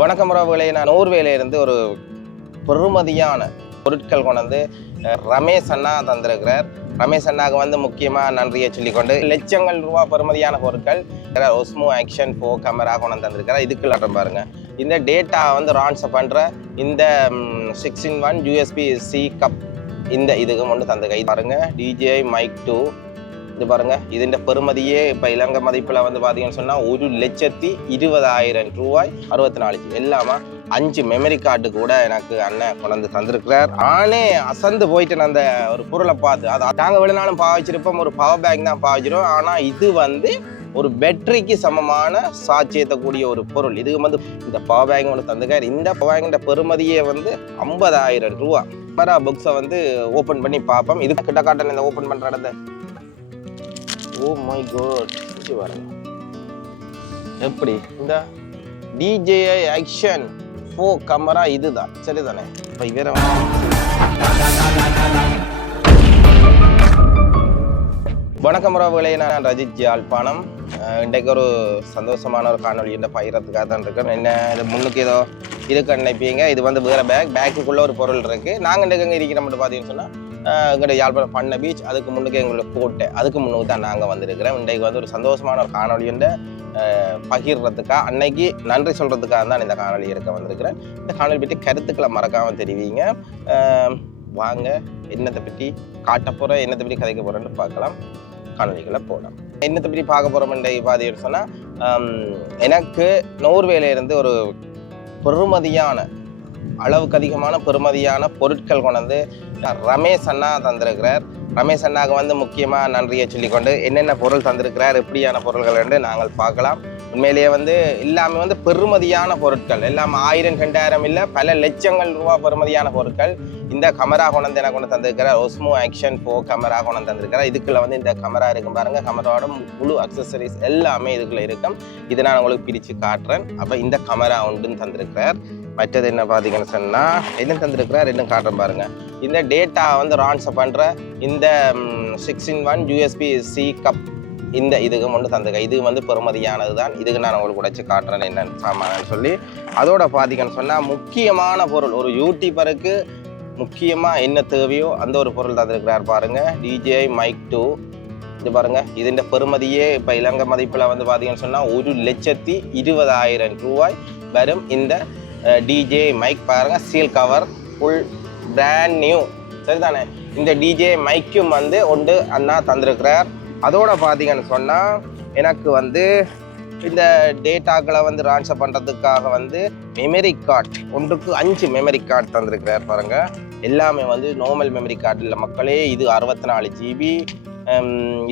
வணக்கம் உறவுகளே நான் நோர்வேலிருந்து ஒரு பெருமதியான பொருட்கள் கொண்டு வந்து ரமேஷ் அண்ணா தந்திருக்கிறார். ரமேஷ் அண்ணாவுக்கு வந்து முக்கியமாக நன்றியை சொல்லிக்கொண்டு லட்சங்கள் ரூபா பெறுமதியான பொருட்கள் ஒஸ்மோ ஆக்ஷன் ஃபோ கேமரா கொண்டு வந்து தந்திருக்கிறார். இதுக்கு லட்டம் பாருங்க. இந்த டேட்டா வந்து ரான்ஸ் பண்ணுற இந்த six in one USB C hub இந்த இதுக்கு மட்டும் தந்துருக்க இது பாருங்க டிஜே மைக் டூ இது பாருங்கள் இதன் பெருமதியே இப்போ இலங்கை மதிப்பில் வந்து பார்த்தீங்கன்னு சொன்னால் ஒரு லட்சத்தி இருபதாயிரம் ரூபாய் அறுபத்தி நாலு எல்லாமா? அஞ்சு மெமரி கார்டு கூட எனக்கு அண்ணன் கொண்டு தந்திருக்கிறார். ஆனே அசந்து போயிட்டு அந்த ஒரு பொருளை பார்த்து. அதை தாங்க வெளிநாளும் பாவிச்சிருப்போம். ஒரு பவர் பேங்க் தான் பாவிச்சிருவோம். ஆனால் இது வந்து ஒரு பேட்டரிக்கு சமமான சாட்சியத்தக்கூடிய ஒரு பொருள். இதுக்கு வந்து இந்த பவர் பேங்க் ஒன்று தந்துக்கார் இந்த பவர் பேங்கிட்ட பெருமதியே வந்து ஐம்பதாயிரம் ரூபா. கேமரா புக்ஸை வந்து ஓப்பன் பண்ணி பார்ப்போம். இது கிட்ட காட்டன் இந்த ஓப்பன் பண்ணுற இடத்த ஓ மை காட் பாருங்க எப்படி? இந்த. டிஜேஐ ஆக்ஷன் ஃபோ கமரா இதுதான் சரிதானே? இப்போ வேற வணக்கம் உறவுகளே நான் ரஜித் யாழ்ப்பாணம் இன்றைக்கு ஒரு சந்தோஷமான ஒரு காணொலி என்ன பயிரத்துக்காக தான் இருக்கேன். என்ன இது முன்னுக்கு ஏதோ இதுக்கு நினைப்பீங்க இது வந்து வேறு பேக் பேக்குக்குள்ளே ஒரு பொருள் இருக்குது நாங்கள் இன்றைக்கு எங்கே இருக்கிற மட்டும் பார்த்தீங்கன்னு சொன்னால் எங்கள்கிட்ட யாழ்ப்பாணம் பண்ண பீச் அதுக்கு முன்னுக்கு எங்களோட கோட்டை அதுக்கு முன்னுக்கு தான் நாங்கள் வந்திருக்கிறோம். இன்றைக்கு வந்து ஒரு சந்தோஷமான ஒரு காணொலியுண்ட பகிர்றதுக்காக அன்னைக்கு நன்றி சொல்கிறதுக்காக தான் இந்த காணொலி இருக்க வந்திருக்கிறேன். இந்த காணொலி பற்றி கருத்துக்களை மறக்காமல் தெரிவிங்க. வாங்க என்னத்தை பற்றி காட்ட போகிறேன் என்னத்தை பற்றி கதைக்க போகிறேன்னு பார்க்கலாம். காணொலிகளை போகலாம் என்னத்தை பற்றி பார்க்க போகிறோம் பார்த்தீங்கன்னு சொன்னால் எனக்கு நோர்வேலேருந்து ஒரு பெறுமதியான அளவுக்கு அதிகமான பெறுமதியான பொருட்கள் கொண்டு வந்து ரமேஷ் அண்ணா தந்திருக்கிறார். ரமேஷ் அண்ணாவுக்கு வந்து முக்கியமாக நன்றியை சொல்லிக்கொண்டு என்னென்ன பொருள் தந்திருக்கிறார் எப்படியான பொருள்கள் என்று நாங்கள் பார்க்கலாம். உண்மையிலேயே வந்து எல்லாமே வந்து பெறுமதியான பொருட்கள். எல்லாம் ஆயிரம் ரெண்டாயிரம் இல்லை பல லட்சங்கள் ரூபா பெறுமதியான பொருட்கள். இந்த கமரா கொண்டு வந்து எனக்கு கொண்டு தந்திருக்கிறார். ஒஸ்மோ ஆக்ஷன் ஃபோ கமரா கொண்டு வந்து தந்திருக்கிறார். இதுக்குள்ள வந்து இந்த கமரா இருக்கும் பாருங்க. கமராவோட முழு அக்சசரிஸ் எல்லாமே இதுக்குள்ள இருக்கும். இதை நான் உங்களுக்கு பிரித்து காட்டுறேன். அப்போ இந்த கமரா ஒன்றுன்னு தந்திருக்கிறார். மற்றது என்ன பார்த்தீங்கன்னு சொன்னால் என்ன தந்திருக்கிறார் ரெண்டும் காட்டுறேன் பாருங்கள் இந்த டேட்டா வந்து ரான்ஸ் பண்ணுற இந்த six in one USB C hub இந்த இதுக்கு மட்டும் தந்துருக்க இது வந்து பெருமதியானது தான் இதுக்கு நான் உங்களுக்கு உடைச்சு காட்டுறேன் என்னென்னு சொல்லி. அதோட பார்த்தீங்கன்னு சொன்னால் முக்கியமான பொருள் ஒரு யூடியூபருக்கு முக்கியமாக என்ன தேவையோ அந்த ஒரு பொருள் தந்துருக்கிறார் பாருங்கள் டிஜே மைக் டூ இது பாருங்கள் இதன் பெருமதியே இப்போ இலங்கை மதிப்பில் வந்து பார்த்தீங்கன்னு சொன்னால் ஒரு லட்சத்தி இருபதாயிரம் ரூபாய் வரும் இந்த டிஜே மைக் பாருங்கள் seal cover full brand new சரிதானே? இந்த டிஜே மைக்கும் வந்து ஒன்று அண்ணா தந்திருக்கிறார். அதோட பார்த்தீங்கன்னு சொன்னால் எனக்கு வந்து இந்த டேட்டாக்களை வந்து ரான்சர் பண்ணுறதுக்காக வந்து மெமரி கார்டு ஒன்றுக்கு அஞ்சு மெமரி கார்டு தந்திருக்கிறார் பாருங்கள் எல்லாமே வந்து நார்மல் மெமரி கார்டு இல்லை மக்களே. இது அறுபத்தி நாலு ஜிபி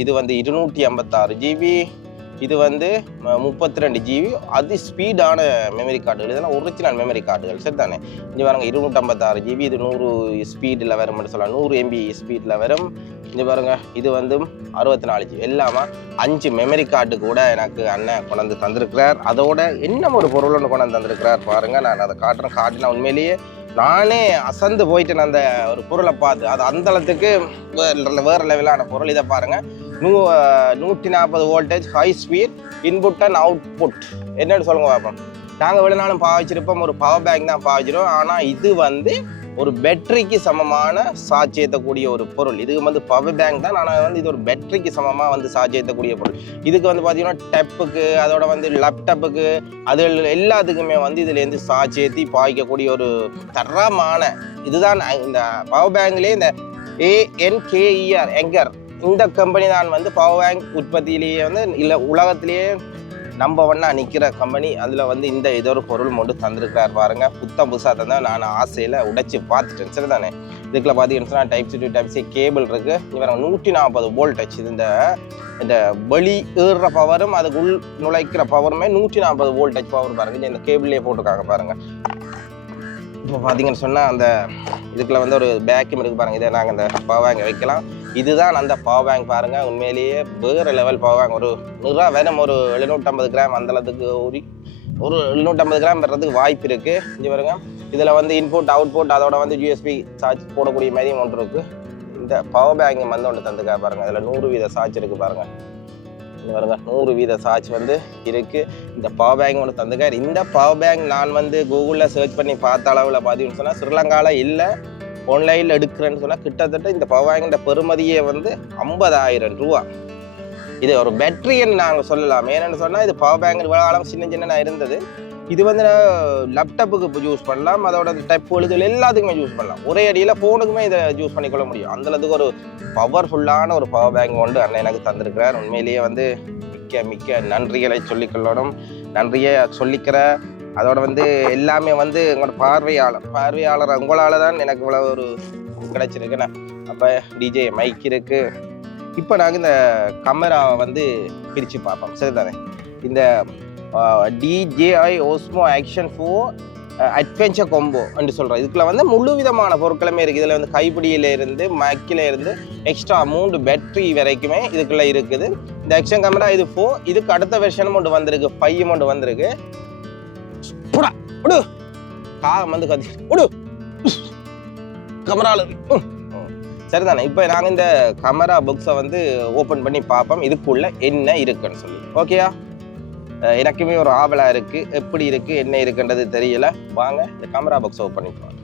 இது வந்து இருநூற்றி ஐம்பத்தாறு ஜிபி இது வந்து முப்பத்தி ரெண்டு ஜிபி அதி ஸ்பீடான மெமரி கார்டுகள் இதெல்லாம் ஒரிஜினல் மெமரி கார்டுகள் சரி தானே இங்கே பாருங்கள் இருநூற்றம்பத்தாறு ஜிபி இது நூறு ஸ்பீடில் வரும் சொல்லலாம். நூறு எம்பி ஸ்பீடில் வரும். இங்கே பாருங்கள் இது வந்து அறுபத்தி நாலு ஜிபி எல்லாமே அஞ்சு மெமரி கார்டு கூட எனக்கு அண்ணன் கொண்டு தந்திருக்கிறார். அதோட என்ன ஒரு பொருள் ஒன்று கொண்டு தந்திருக்கிறார் பாருங்கள் நான் அதை காட்டுறேன். காட்டினா உண்மையிலேயே நானே அசந்து போயிட்டேன் நான் அந்த ஒரு பொருளை பார்த்து. அது அந்த வேறு வேற வேற லெவலான பொருள். இதை பாருங்கள் நூ நூற்றி நாற்பது voltage high speed input and output என்னன்னு சொல்லுங்கள் பார்ப்போம் நாங்கள் வெளிநாளும் பாவிச்சிருப்போம். ஒரு பவர் பேங்க் தான் பாவிச்சிரும் ஆனால் இது வந்து ஒரு பேட்டரிக்கு சமமான சாட்சியத்தக்கூடிய ஒரு பொருள். இதுக்கு வந்து பவர் பேங்க் தான். ஆனால் வந்து இது ஒரு பேட்டரிக்கு சமமாக வந்து சாட்சியத்தக்கூடிய பொருள். இதுக்கு வந்து பார்த்தீங்கன்னா டெப்புக்கு அதோட வந்து லேப்டாப்புக்கு அது எல்லாத்துக்குமே வந்து இதுலேருந்து சாட்சியத்தி பாய்க்கக்கூடிய ஒரு தரமான இதுதான் இந்த பவர் பேங்க்லேயே இந்த ஏஎன்கேஇஆர் எங்கர் இந்த கம்பெனி தான் வந்து பவர் பேங்க் உற்பத்தியிலேயே வந்து இல்லை உலகத்திலேயே நம்ப ஒன்றா நிற்கிற கம்பெனி அதில் வந்து இந்த ஏதோ ஒரு பொருள் மட்டும் தந்திருக்கிறார் பாருங்க. புத்தம் புதுசாக தந்தால் நான் ஆசையில் உடைச்சி பார்த்துட்டேன். சரி தானே இதுக்குள்ள பார்த்தீங்கன்னு சொன்னால் type C to type C cable இருக்குது இவங்க நூற்றி நாற்பது வோல்டேஜ் இது இந்த இந்த வெளி ஏறுற பவரும் அதுக்கு உள் நுழைக்கிற பவருமே நூற்றி நாற்பது வோல்டேஜ் பவர் பாருங்க. இந்த கேபிள்லேயே போட்டிருக்காங்க பாருங்கள் இப்போ பார்த்தீங்கன்னு சொன்னால் அந்த இதுக்குள்ள வந்து ஒரு பேக்கும் இருக்குது பாருங்கள் இதை நாங்கள் இந்த பவர் வைக்கலாம். இதுதான் அந்த பவர் பேங்க் பாருங்க. உண்மையிலேயே வேறு லெவல் பவர் பேங்க் ஒரு நூறுரூவா வேணும். ஒரு எழுநூற்றம்பது கிராம் அந்தளத்துக்கு ஒரு ஒரு எழுநூற்றம்பது கிராம் வர்றதுக்கு வாய்ப்பு இருக்குது இங்கே பாருங்க. இதில் வந்து இன்புட் அவுட்புட் அதோட வந்து யூஎஸ்பி சார்ஜ் போடக்கூடிய மாதிரியும் ஒன்று இருக்குது இந்த பவர் பேங்க் வந்து ஒன்று தந்துக்கா பாருங்கள் அதில் நூறு வீத சார்ஜ் இருக்குது பாருங்கள் இது பாருங்கள் நூறு வீத சார்ஜ் வந்து இருக்கு. இந்த பவர் பேங்க் ஒன்று தந்துக்கார் இந்த பவர் பேங்க் நான் வந்து கூகுளில் சர்ச் பண்ணி பார்த்த அளவில் பார்த்தீங்கன்னு சொன்னால் ஸ்ரீலங்காவில் இல்லை ஆன்லைனில் எடுக்கிறேன்னு சொன்னால் கிட்டத்தட்ட இந்த பவர் பேங்கோட வந்து ஐம்பதாயிரம் ரூபா. இது ஒரு பேட்டரின்னு நாங்கள் சொல்லலாம். ஏன்னு சொன்னால் இது பவர் பேங்க் இவ்வளோ காலம் சின்ன சின்ன இருந்தது. இது வந்து லேப்டாப்புக்கு இப்போ யூஸ் பண்ணலாம். அதோட டைப் எழுதுகள் எல்லாத்துக்குமே யூஸ் பண்ணலாம். ஒரே அடியில் ஃபோனுக்குமே இதை யூஸ் பண்ணிக்கொள்ள முடியும். அந்தளவுக்கு ஒரு பவர்ஃபுல்லான ஒரு பவர் பேங்க் கொண்டு அண்ணன் எனக்கு தந்திருக்கிறார். உண்மையிலேயே வந்து மிக்க மிக்க நன்றிகளை சொல்லிக்கொள்ளணும் நன்றியை சொல்லிக்கிற அதோட வந்து எல்லாமே வந்து எங்களோட பார்வையாளர் பார்வையாளர் உங்களால் தான் எனக்கு இவ்வளோ ஒரு கிடச்சிருக்குண்ணே அப்போ டிஜே மைக் இருக்குது இப்போ நாங்கள் இந்த கமராவை வந்து பிரித்து பார்ப்போம். சரிதானே? இந்த DJI Osmo Action four adventure combo என்று சொல்கிறோம் இதுக்குள்ள வந்து முழு விதமான பொருட்களுமே இருக்குது இதில் வந்து கைப்பிடியிலேருந்து மக்கில இருந்து எக்ஸ்ட்ரா மூன்று பேட்ரி வரைக்குமே இதுக்குள்ளே இருக்குது. இந்த ஆக்ஷன் கேமரா இது ஃபோ இதுக்கு அடுத்த வெர்ஷனும் ஒன்று வந்திருக்கு. ஃபைவ் ஒன்று வந்திருக்கு. புடா. விடு காகம் வந்து கத்தி. விடு கமரால சரிதானே இப்போ நாங்கள் இந்த கமரா புக்ஸை வந்து ஓப்பன் பண்ணி பார்ப்போம். இதுக்குள்ள என்ன இருக்குன்னு சொல்லி. ஓகேயா எனக்குமே ஒரு ஆவலாக இருக்குது எப்படி இருக்குது என்ன இருக்குன்றது தெரியல. வாங்க இந்த கமரா பாக்ஸ் ஓப்பன் பண்ணி பார்ப்போம்.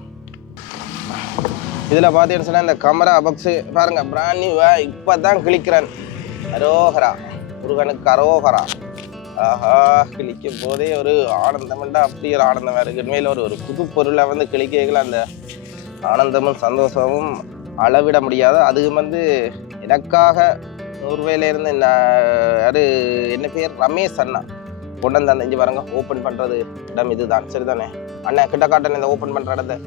இதில் பார்த்தீங்கன்னு சொன்னால் இந்த கமரா பாக்ஸு பாருங்க பிராண்ட் நியூ இப்போ தான் கிளிக்கிறேன் அரோகரா. முருகனுக்கு அரோகரா. ஆஹா கிளிக்கும் போதே ஒரு ஆனந்தம்டா அப்படி ஒரு ஆனந்தமாக இருக்கு. உண்மையில் ஒரு ஒரு புது பொருளை வந்து கிளிக்கைகள் அந்த ஆனந்தமும் சந்தோஷமும் அளவிட முடியாத. அது வந்து எனக்காக நூறுவேலேருந்து யாரு என்ன பேர்? ரமேஷ் அண்ணா கொண்டு வந்து அந்த இஞ்சி பாருங்க ஓப்பன் பண்ணுறது இடம் இதுதான். சரிதானே? அண்ணா கிட்ட காட்டணும் இந்த ஓப்பன் பண்ணுற இடத்த.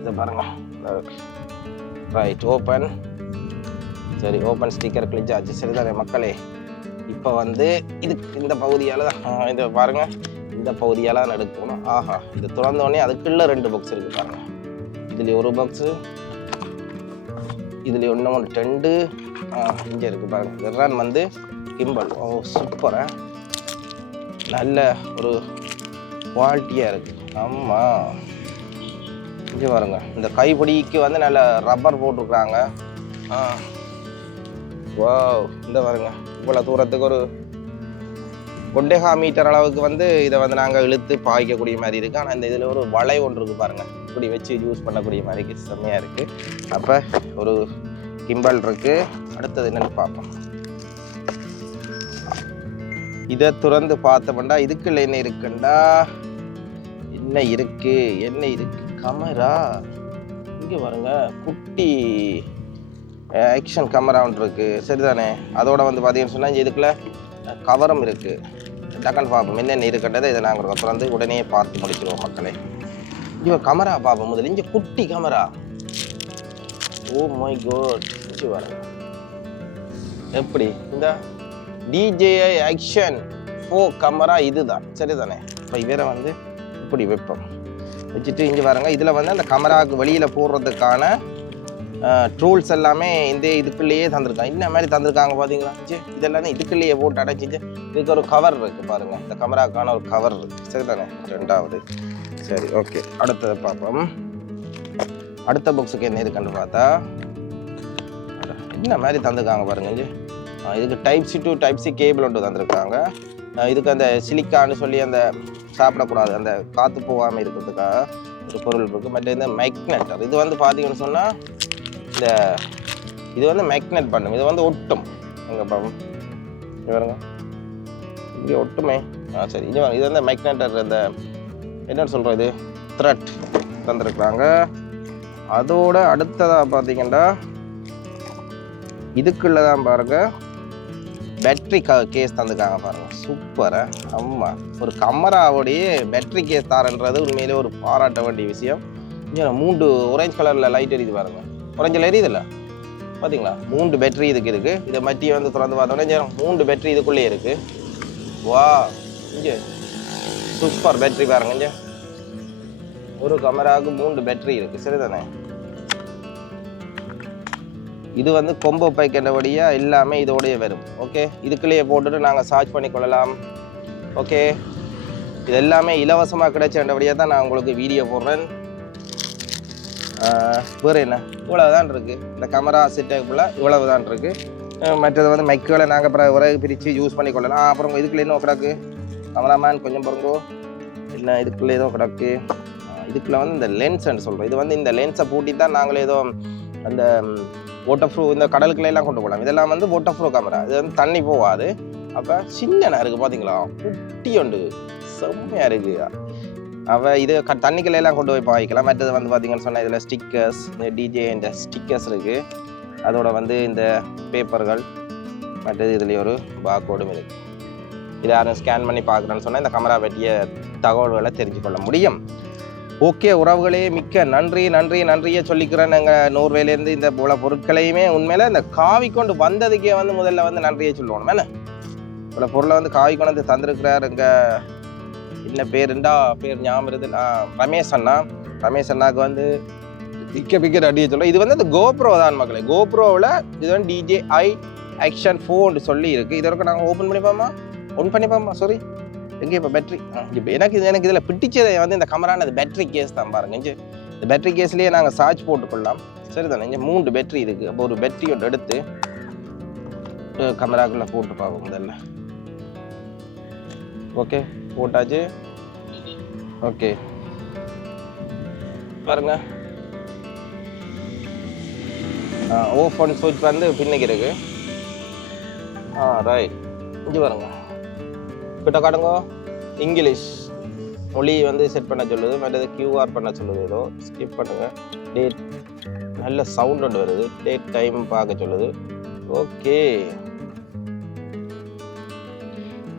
இதை பாருங்க. ரைட் ஓப்பன் சரி ஓப்பன் ஸ்டிக்கர் கிளிச் ஆச்சு சரிதானே மக்களே? இப்போ வந்து இதுக்கு இந்த பகுதியால் தான் இதை பாருங்க. இந்த பகுதியால் தான் எடுக்கணும். ஆஹா இது திறந்தோடனே அதுக்குள்ளே ரெண்டு பாக்ஸ் இருக்கு பாருங்க. இதுல ஒரு பாக்ஸு இதுல ஒன்று ஒன்று ரெண்டு இங்கே இருக்கு பாருங்க. வெர்ரான் வந்து கிம்பல் ஓ சூப்பரா நல்ல ஒரு குவாலிட்டியாக இருக்கு. ஆமாம் இங்கே பாருங்க. இந்த கைப்பிடிக்கு வந்து நல்ல ரப்பர் போட்டிருக்குறாங்க ஆ. வாவ் இந்த பாருங்க. இவ்வளோ தூரத்துக்கு ஒரு ஒண்டேகா மீட்டர் அளவுக்கு வந்து இதை வந்து நாங்கள் இழுத்து பாய்க்கக்கூடிய மாதிரி இருக்குது ஆனால் இந்த இதில் ஒரு வளை ஒன்று இருக்குது பாருங்கள் இப்படி வச்சு யூஸ் பண்ணக்கூடிய மாதிரி செம்மையாக இருக்குது அப்போ ஒரு கிம்பல் இருக்குது அடுத்தது என்னென்னு பார்ப்போம். இதை துறந்து பார்த்தோம்டா இதுக்குள்ள என்ன இருக்குண்டா? என்ன இருக்குது என்ன இருக்குது கமரா? இங்கே பாருங்க குட்டி ஆக்ஷன் கேமரா ஒன்று இருக்கு. சரிதானே? அதோட வந்து பார்த்தீங்கன்னு சொன்னால் இதுக்குள்ளே கவரும் இருக்குது டக்கன் பார்ப்போம் என்னென்ன இருக்கின்றதை இதை நாங்கள் அப்புறம் வந்து உடனே பார்த்து முடிச்சிருவோம் மக்களே. இவன் கமரா பார்ப்போம் முதல்ல. இங்கே குட்டி கமரா ஓ மை கோட் வர எப்படி? இந்த டிஜேஐ ஆக்ஷன் ஃபோ கமரா இதுதான். சரிதானே? இப்போ இவரை வந்து இப்படி வைப்போம். வச்சுட்டு இங்கே வரங்க இதில் வந்து அந்த கமராவுக்கு வெளியில் போடுறதுக்கான ட்ரூல்ஸ் எல்லாமே இந்த இதுக்குள்ளேயே தந்திருக்காங்க. இந்த மாதிரி தந்திருக்காங்க பார்த்தீங்களா ஜி இதெல்லாமே இதுக்குள்ளேயே போட்டு அடைச்சிச்சு இதுக்கு ஒரு கவர் இருக்குது பாருங்கள் இந்த கமராக்கான ஒரு கவர் இருக்குது சரிதானே? ரெண்டாவது. சரி ஓகே அடுத்தது பார்ப்போம். அடுத்த புக்ஸுக்கு என்ன இருக்குன்னு பார்த்தா என்ன மாதிரி தந்திருக்காங்க பாருங்க ஜி. இதுக்கு type C to type C cable ஒன்று தந்திருக்காங்க. இதுக்கு அந்த சிலிக்கான்னு சொல்லி அந்த சாப்பிடக்கூடாது அந்த காற்று போகாமல் இருக்கிறதுக்காக ஒரு பொருள் இருக்குது மற்ற இந்த மைக்னெட்டர் இது வந்து பார்த்தீங்கன்னு சொன்னால் இந்த இது வந்து மேக்னெட் பண்ணும் இது வந்து ஒட்டும். அங்கே பாப்போம் இது பாருங்க. இங்கே ஒட்டுமே. ஆ சரி. இது இது வந்து மேக்னெட்டர் இந்த என்ன சொல்கிறோம் இது த்ரெட் தந்துருக்குறாங்க. அதோட அடுத்ததாக பார்த்தீங்கன்னா இதுக்குள்ள தான் பாருங்கள் பேட்ரி க கேஸ் தந்துருக்காங்க பாருங்கள் சூப்பராக அம்மா. ஒரு கமராவுடைய பேட்ரி கேஸ் தாரன்றது உண்மையிலே ஒரு பாராட்ட வேண்டிய விஷயம். இங்க மூன்று ஒரேஞ்ச் கலரில் லைட் எரியுது பாருங்கள் குறைஞ்சல் எரியுதுல்ல பார்த்தீங்களா மூன்று பேட்டரி இதுக்கு இருக்கு. இதை மட்டி வந்து திறந்து பார்த்தோன்னே மூன்று பேட்டரி இதுக்குள்ளேயே இருக்கு. வா இங்கே. சூப்பர் பேட்டரி பாருங்க இங்கே. ஒரு கமராவுக்கு மூன்று பேட்டரி இருக்கு. சரிதானே? இது வந்து கொம்போ பைக்கின்றபடியா எல்லாமே இதோடைய வரும். ஓகே இதுக்குள்ளேயே போட்டுட்டு நாங்கள் சார்ஜ் பண்ணி கொள்ளலாம். ஓகே இது எல்லாமே இலவசமாக கிடைச்சபடியாக தான் நான் உங்களுக்கு வீடியோ போடுறேன். வேறு என்ன? இவ்வளவு தான் இருக்குது இந்த கேமரா செட்டப்புலாம் இவ்வளவு தான் இருக்குது மற்றது வந்து மைக்குகளை நாங்கள் அப்புறம் உறவு பிரித்து யூஸ் பண்ணி கொள்ளலாம். அப்புறம் இதுக்குள்ளே இன்னும் கிடக்கு. கமலாமேன் கொஞ்சம் பிறங்கோ இல்லை இதுக்குள்ளே ஏதோ கிடக்கு. இதுக்குள்ளே வந்து இந்த லென்ஸ்ன்னு சொல்கிறோம் இது வந்து இந்த லென்ஸை பூட்டி தான் நாங்கள் ஏதோ அந்த ஓட்டர் ப்ரூ இந்த கடலுக்குள்ள எல்லாம் கொண்டு போகலாம். இதெல்லாம் வந்து வாட்டர் ப்ரூ கேமரா இது வந்து தண்ணி போகாது. அப்போ சின்னனா இருக்குது பார்த்தீங்களா குட்டி உண்டு செம்மையாக இருக்குது அவள் இது க தண்ணிக்குள்ள எல்லாம் கொண்டு போய் பாய்க்கலாம். மற்றது வந்து பார்த்தீங்கன்னு சொன்னால் இதில் ஸ்டிக்கர்ஸ் இந்த டிஜே இந்த ஸ்டிக்கர்ஸ் இருக்குது அதோட வந்து இந்த பேப்பர்கள் மற்றது இதுலேயே ஒரு பாக்கோடும் இருக்குது இது யாரும் ஸ்கேன் பண்ணி பார்க்குறேன்னு சொன்னால் இந்த கமரா பற்றிய தகவல்களை தெரிஞ்சு கொள்ள முடியும். ஓகே உறவுகளே மிக்க நன்றி நன்றி நன்றியை சொல்லிக்கிறேன். நாங்கள் நூறுவேலேருந்து இந்த போல பொருட்களையுமே உண்மையில் இந்த காவி கொண்டு வந்ததுக்கே வந்து முதல்ல வந்து நன்றியை சொல்லுவோம். மேலே இவ்வளோ பொருளை வந்து காவி கொண்டு வந்து தந்திருக்கிறார் எங்கள் என்ன பேருண்டா பேர் ஞாபகம் நான் ரமேஷ் அண்ணா. ரமேஷ் அண்ணாக்கு வந்து பிக்க பிக்க அடிய சொல்ல இது வந்து அந்த கோப்ரோ தான் மக்களே. கோப்ரோவில் இது வந்து டிஜே ஐ ஆக்ஷன் ஃபோன் சொல்லி இருக்கு. இது வரைக்கும் நாங்கள் ஓப்பன் பண்ணிப்போமா? ஒன் பண்ணிப்போமா? சாரி எங்கே இப்போ பேட்ரி இப்போ எனக்கு இது எனக்கு இதில் பிடிச்சதை வந்து இந்த கமரான பேட்டரி கேஸ் தான் பாருங்க. இங்கே இந்த பேட்ரி கேஸ்லேயே நாங்கள் சார்ஜ் போட்டுக்கொள்ளலாம். சரிதானே? இங்கே மூன்று பேட்ரி இருக்குது அப்போ ஒரு பேட்டரி ஒன்று எடுத்து கமராக்குள்ளே போட்டு பார்ப்போம் முதல்ல. ஓகே போட்டாச்சு. ஓகே. பாருங்க. ஓஃபோன் ஸ்விட்ச் வந்து பின்னுக்கு இருக்கு. ஆ ரைட் இங்கே பாருங்க. கிட்ட காட்டுங்க. இங்கிலீஷ் மொழி வந்து செட் பண்ண சொல்லுது. மேலே கியூஆர் பண்ண சொல்லுது ஏதோ. ஸ்கிப் பண்ணுங்க. டேட் நல்ல சவுண்ட் ஒன்று வருது. டேட் டைம் பார்க்க சொல்லுது. ஓகே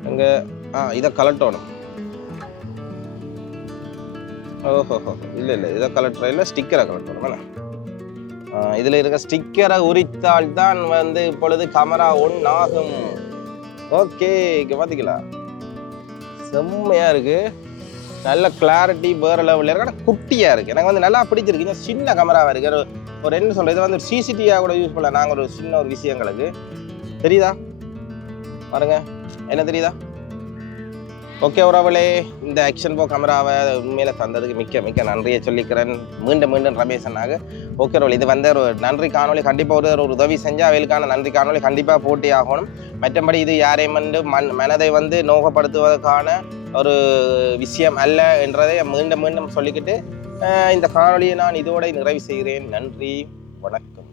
அங்கே ஆ இதை கலட்டணும். ஓஹோஹோ இல்லை இல்லை இதை கலட்டுற இல்லை ஸ்டிக்கரை கலட்டணும். வேணா இதில் இருக்க ஸ்டிக்கரை உரித்தால் தான் வந்து இப்பொழுது கமரா ஒன் ஆகும். ஓகே இங்கே பார்த்தீங்களா செம்மையாக இருக்குது நல்ல கிளாரிட்டி வேறு லெவலில் இருக்கு. ஆனால் குட்டியாக இருக்குது எனக்கு வந்து நல்லா பிடிச்சிருக்கு. சின்ன கேமராவாக இருக்குது ஒரு ஒரு என்ன சொல்கிறது இது வந்து சிசிடிவியாக கூட யூஸ் பண்ணலாம். நாங்கள் ஒரு சின்ன ஒரு விஷயங்களுக்கு. தெரியுதா? பாருங்க. என்ன தெரியுதா? ஓகே உறவுகளே இந்த ஆக்ஷன் போ கேமராவை உண்மையில் தந்ததுக்கு மிக்க மிக்க நன்றியை சொல்லிக்கிறேன். மீண்டும் மீண்டும் ரமேஷ் அண்ணாக ஓகே உறவுகளே இது வந்து ஒரு நன்றி காணொளி. கண்டிப்பாக ஒரு ஒரு உதவி செஞ்சால் அவளுக்கான நன்றி காணொளி கண்டிப்பாக போட்டி ஆகணும். மற்றபடி இது யாரையும் வந்து மண் மனதை வந்து நோகப்படுத்துவதற்கான ஒரு விஷயம் அல்ல என்றதை மீண்டும் மீண்டும் சொல்லிக்கிட்டு இந்த காணொளியை நான் இதோட நிறைவு செய்கிறேன். நன்றி வணக்கம்.